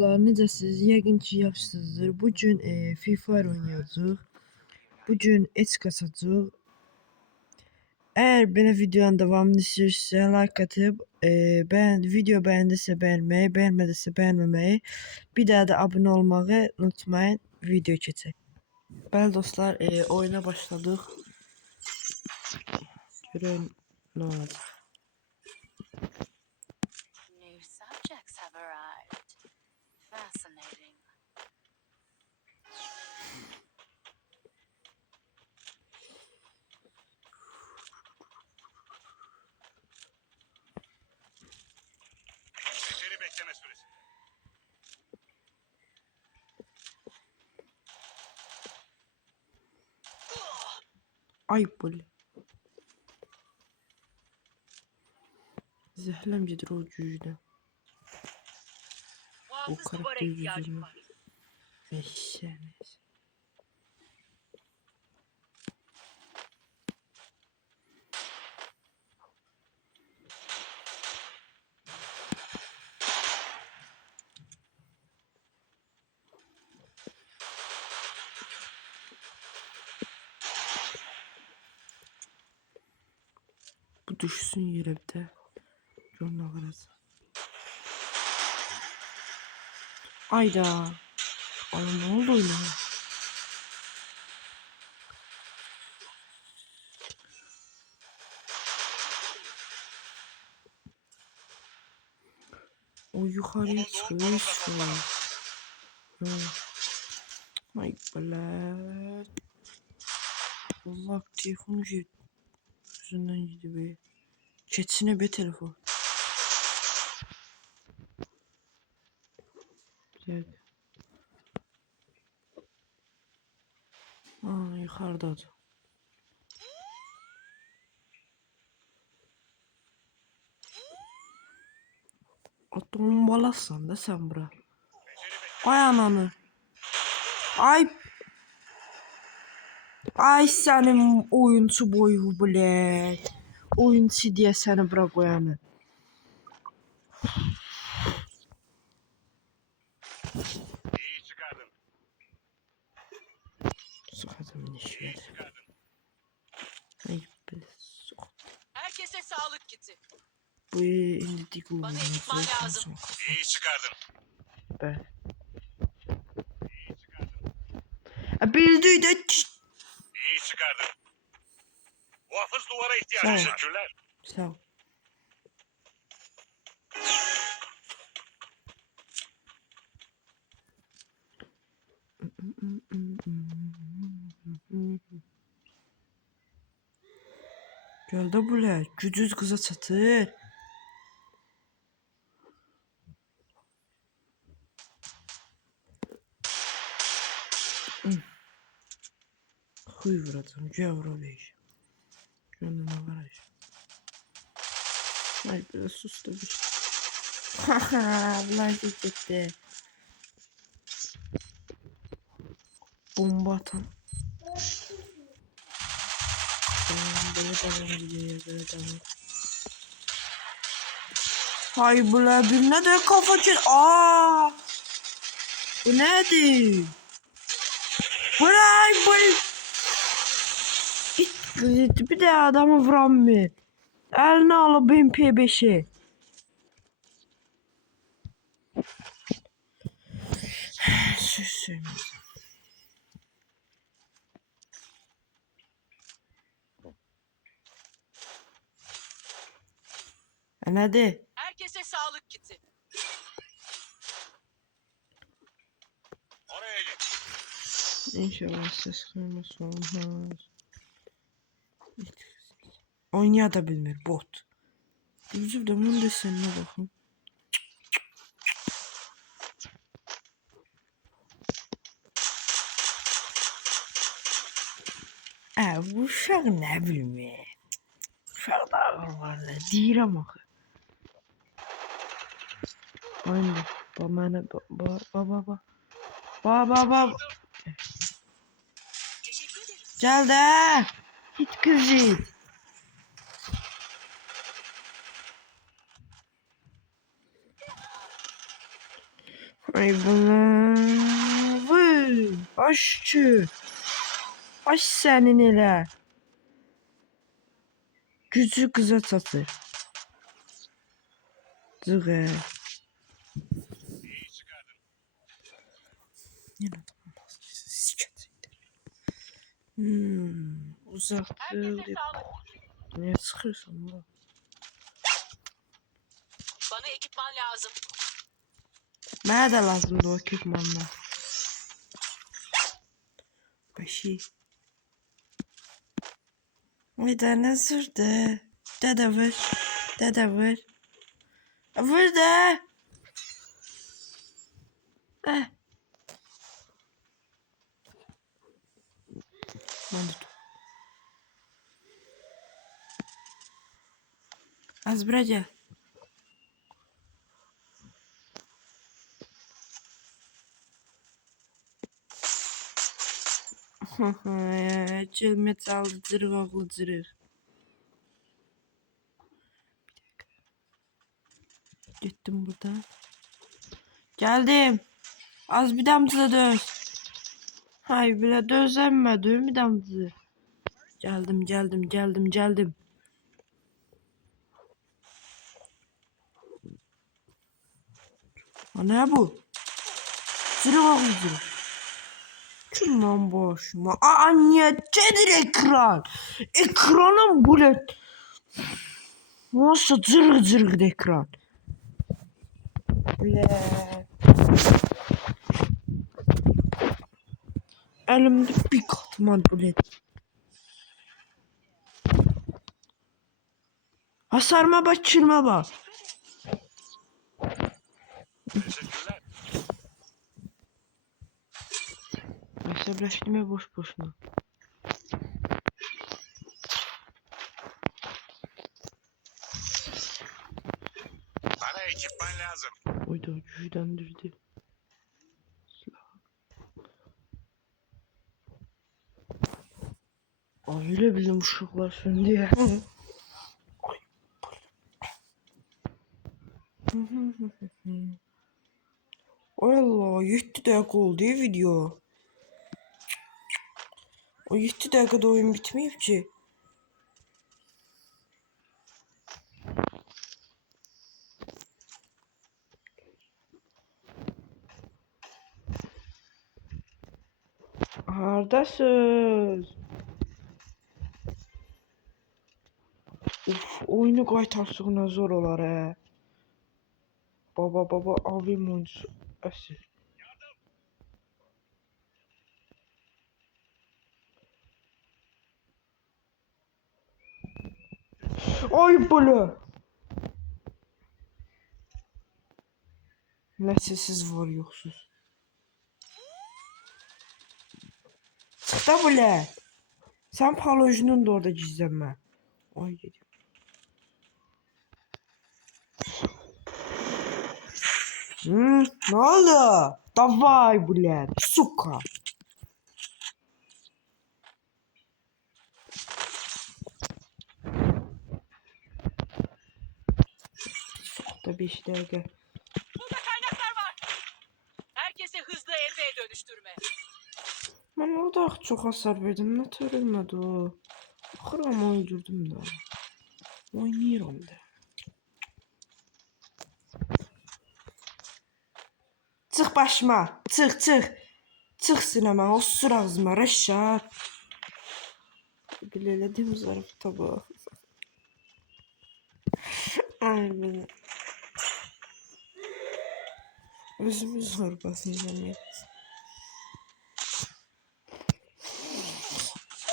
Necəsiz? Yəqin ki, yaxşısınızdır. Bu gün Free Fire oynayacağıq. Bu gün Edge kasacağıq. Eğer belə videonun davamını istəyirsinizsə, like atıb, video bəyəndisə bəyənməyi, bəyənmədisə bəyənməməyi, bir daha da abunə olmağı unutmayın. Video keçək. Bəli dostlar, oyuna başladıq. Görün nə olacaq. New subjects have arrived. Fascinating. İçeri bekleme süresi. Ayıp böyle. Zəhləmcidir o gücdə. O karakter gücünü. Neyse. Bu düşsün yere bir de. Görün ağırız. Ayda. Oğlum ne oldu oyuna? O yukarıya çıkıyor. Ay bala. Allah telefonu yüzünden gidi be. Çetsine be telefon. Güzel. Aa yukarıda. Atomun balasın da sen bura. Ay ananı. Ay. Ay senin oyuncu boyu bile. Oyuncu diye seni bırak koyanı. İyi çıkardın. Sıkadım ne şey. Ay be sok. Herkese sağlık kiti. Bu indi dik Bana ekipman lazım. İyi çıkardın. Be. İyi çıkardın. Bildi de. İyi çıkardın. Muhafız duvara ihtiyacım var. Teşekkürler. Sağ ol. Gel de buraya. Gücüz kıza çatır. Huy vuracağım. Güya vuramayacağım. Gönlüne varacağım. Ay biraz sus da bir. Haha. Bunlar gitti. Bomba atan. Böyle devam ediyor. Böyle devam. Hay bula birine de kafa çek. Aa! Bu nedir? Bırak bırak. Bir de adamı vuramıyor. Eline alıp MP5'i. Susun. Hadi. Herkese sağlık kiti. Oraya git. İnşallah ses kırması olmaz. Oynağı da bilmir bot. Yüzüm de bunun desenine bakın. Bu uşaq nə bilmir. Uşaq da ağırlarla deyirəm axı. Oyunda. Mənə ba. Gəl də. Git kızı. Ay bana. Vay. Aşçı. Aş senin elə. Gücü kıza çatır. Zığı. İyi çıkardın. Yine adamın maskesi siket. Uzaktır. Herkese sağlık kiti. Niye sıkıyorsun bu? Bana ekipman lazım. Mənə də lazımdır o ekipmanlar. Başı. Ay da nə sürdü? Dədə vur. Dədə vur. Vur da. Eh. Mən də tut. Az bura gəl. Çelme çaldı cırıq oğlu cırıq. Gittim buradan. Geldim. Az bir damcıla döz. Hay bile dözlenme dön bir damcı. Geldim. Ha ne bu? Cırıq oğlu cırıq. Kim lan başıma? Aa niye cedir ekran? Ekranım bulet. Nasıl cırıq ekran? Bulet. Elimde bir katman bulet. Hasarıma bak, çırma bak. Teşekkürler. Hesaplaştırma boş boşuna. Bana ekipman lazım. Oyda güçlendirdi. Öyle bizim uşaklar söndü ya. Allah 7 dakika oldu ya video. O 7 dakikada oyun bitmeyip ki. Hardasız. Uf, oyunu qaytarsığına zor olar he. Baba avim oyuncusu əsir. Ay böyle. Nəsilsiz var yoxsuz. Çıx da böyle. Sen palojunun da orada gizlənmə. Ay gedim. Ne oldu? Давай, блядь, сука. Da 5 dakika. Burada kaynaklar var. Herkese hızlı Efe'ye dönüştürme. Ben orada çok hasar verdim. Ne törülmedi o. Kıram öldürdüm de. Oynuyorum da. Çık başıma. Çık. Çık sinema. O sur ağzıma. Reşat. Bileledim zarf tabağı. Ay beni. Özümü zor basacağım ya.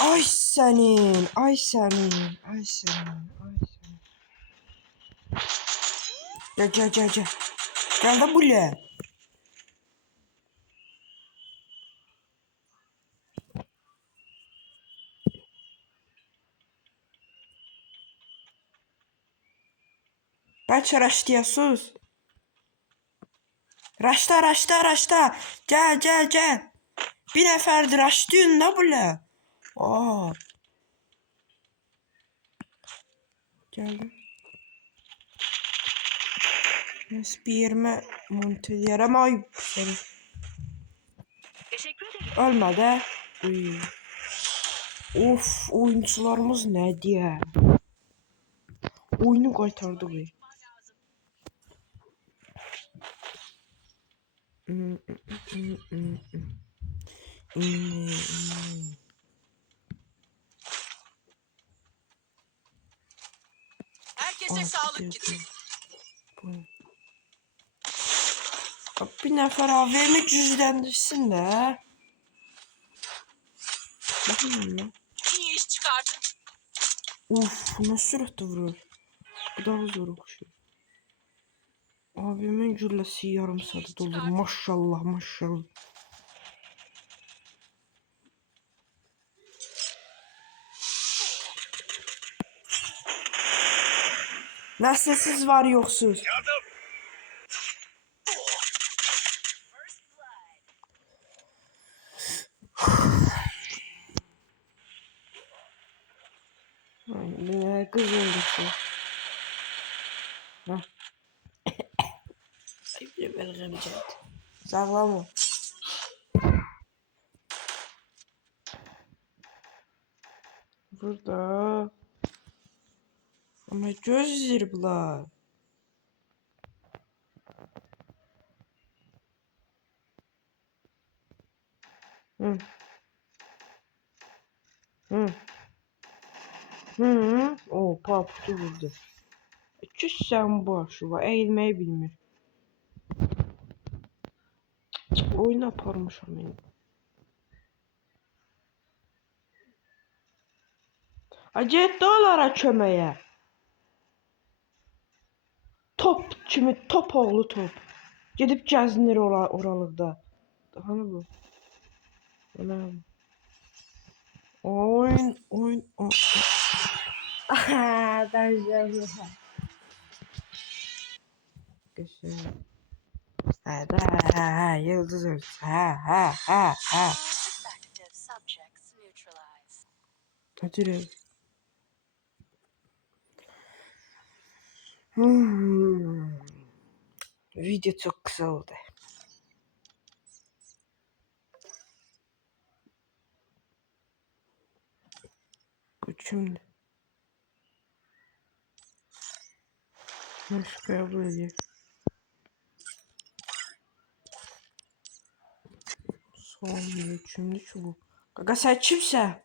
Ay senin. Gel. Gel de buraya. Kaç raşlıyorsunuz? Raşla. Gel. Bir neferdir raşlıyorsun da buraya. Aa. Geldim. Neyse bir yerime monte ederim. Ay seni. Teşekkür ederim. Ölmedi. Uy. Of, oyuncularımız ne diye. Oyunu kaytardı bu. Herkese sağlık kiti. Bir nefer AVM cüzdendirsin de. Bakın lan. İyi iş çıkardın. Uf, nasıl süratle vurur. Bu daha zor okuşuyor. AVM cüllesi yarım saat olur. Maşallah maşallah. Nasıl siz var yoksuz? Yardım. Ne kız olursun. Hah. Ay bir belgemeceğim. Sağlam ol. Burada. Ama göz zirplar. Hı. Hı. Hı. O papucu vurdu. Küs sen başı var. Eğilmeyi bilmir. Oyun aparmışam yani. Acayip olaraq köməyə. Top kimi top oğlu top. Gedib gəzinir oralıqda. Hani bu? Ana. Oyun. Aha, dajjal. Qəşəng. Ha, yıldız öldü. Ha. Defective subjects neutralized. Hadi. Video çok kısa oldu. Şimdi. Nasıl kabul ediyor? Son şimdi çubuk. Gaga sen kimsen?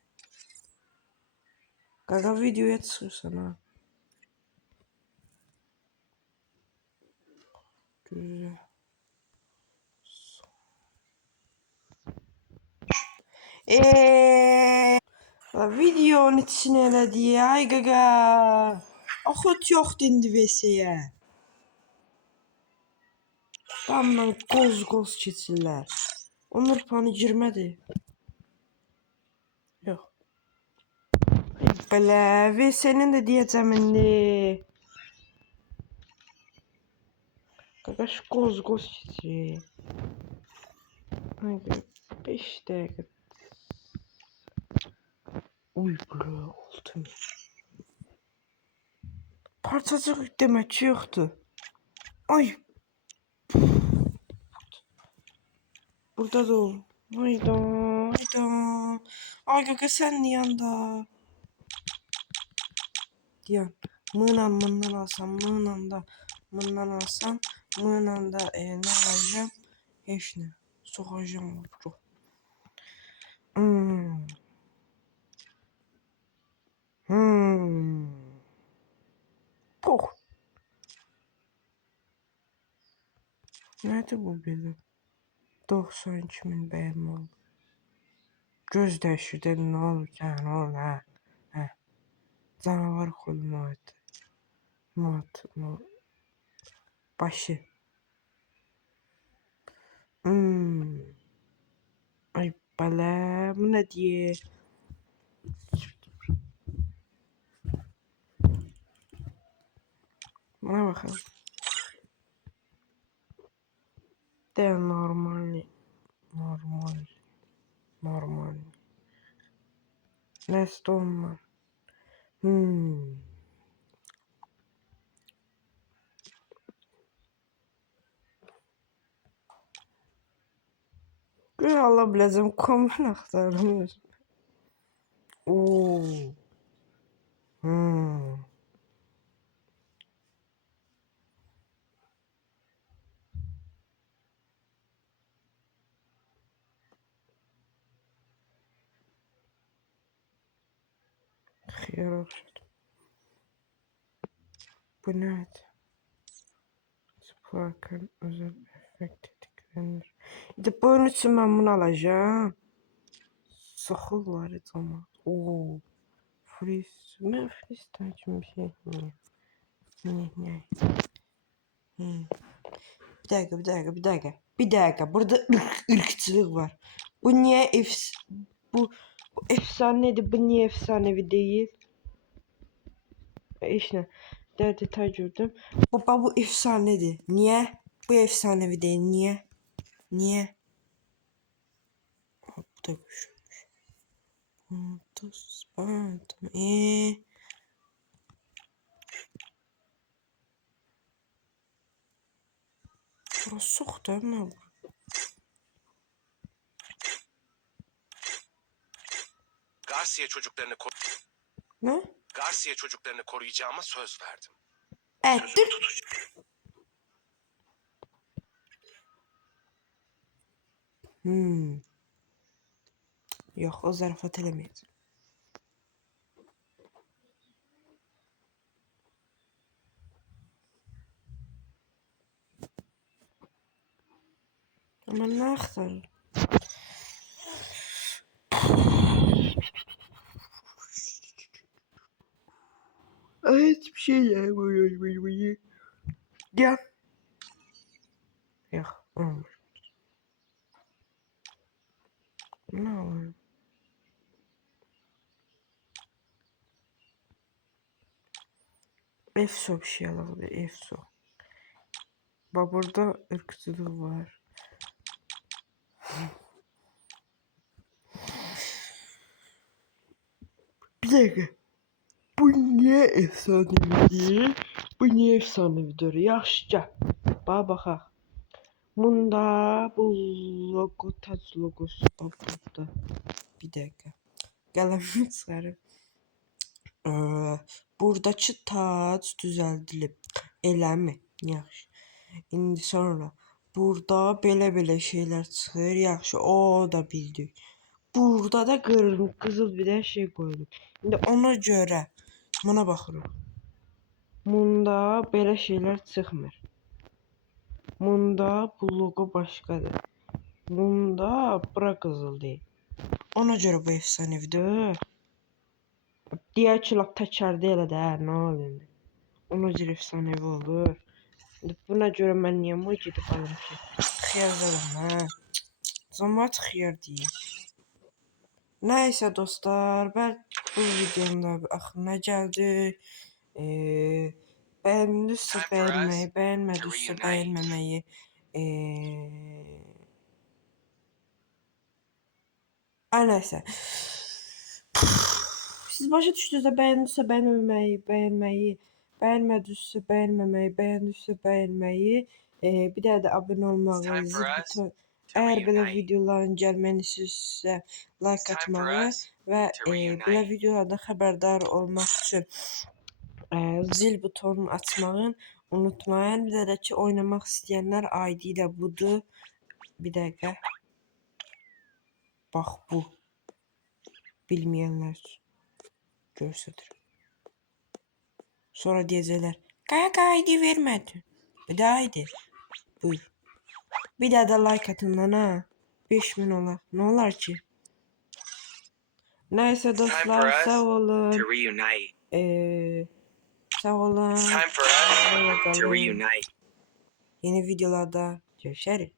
Gaga videoya çıkırsan ha. Güzel. Videonun içine elədi ya, ay qaqa. Axıt yoxdur indi VC-yə. Damla qoz keçirlər. Onlar panı girmədi. Yox. Belə, VC-nin də deyəcəm indi. Qaqaş qoz keçir. Haydi, 5 dəqiqə. Uy, bro, oldu. Parçacıq demək ki yoxdur. Ay. Burada da ol. Hayda. Ay gaga sen niye anda? Diyan. Mığından alsam, mığından alsam, mığından da ne alacağım? Hiç ne. Sokacağım bro. Poh. Nerede bu benim? 92.000 beğenme oldu. Göz deşirden ne olur ne olur ha. Canavar kolu Murat. Başı. Ay bala bu ne diye. Buna bakalım. De normal. Nest olma. Ben alabileceğim komün aktarım özüm. Oo. Hmm. Xiyar oxşadı. Bu nədir? Sparkın özel effekt tetiklenir. İşte bunun için ben bunu alacağım. Sıxırlar heç ama. Oo. Freeze. Ben freestyle kimi bir şey. Ne? Bir dakika. Burada ırkçılık var. Bu niye bu efsanedir. Bu niye efsanevi değil? İşte detay gördüm. Baba bu efsanedir. Niye? Bu efsanevi değil. Niye? Niye? Bu da güçmüş. Burası soğuk değil mi? Ne? Garcia çocuklarını koruyacağıma söz verdim. Dur. Yok o zarafat eləməyəcəm. Ama ne axtarır? Hiçbir şey yapmıyor. Gel. Yok olmuş. Ne oluyor? EFSO bir şey alalım. EFSO. Bak burada ırkçılık var. Bir dakika. Bu niye efsanevi değil? Bu niye efsanevidir? Yaxşı. Bax baxaq. Bunda bu logo, taç logosu var burada. Bir dakika. Qələmi çıxarım. Buradakı taç düzəldilib. Eləmi? Yaxşı. İndi sonra burada belə şeylər çıxır. Yaxşı, o da bildik. Burada da qızıl bir də şey qoyulub. İndi ona görə buna baxırıq. Bunda belə şeylər çıxmır. Bunda bu logo başqadır. Bunda bura qızıl deyil. Ona görə bu efsanevidir. Diğer çılak təkərdə elə də, nə olur indi? Ona görə efsanevi olur. Buna görə mən niyə bu gedib alım ki? Xiyarlarım, hə? Zaman xiyar deyil. Nəysə dostlar, ben bu videonun da axırına gəldik. Bəyəndinizsə bəyənməyi, bəyənmədinizsə bəyənməməyi. Ay nəysə. Siz başa düşdünüzsə bəyəndinizsə bəyənməməyi, bəyənmədinizsə bəyənməməyi, bəyəndinizsə bəyənməyi, bir də abunə olmağı, zil butonu. Eğer belə videoların gəlməni istəyirsinizsə like atmağı və belə videolardan xəbərdar olmaq üçün zil butonunu açmağı unutmayın. Bir də ki oynamaq istəyənlər ID ilə budur. Bir dəqiqə. Bax bu. Bilməyənlər üçün göstərir. Sonra deyəcəklər, "Qaqa ID vermədin." Bir də ID. Buyur. Bir daha da like atın lan ha. 5000 olar. Ne olar ki? Neyse dostlar sağ olun. Sağ olun. Yeni videolarda görüşürüz.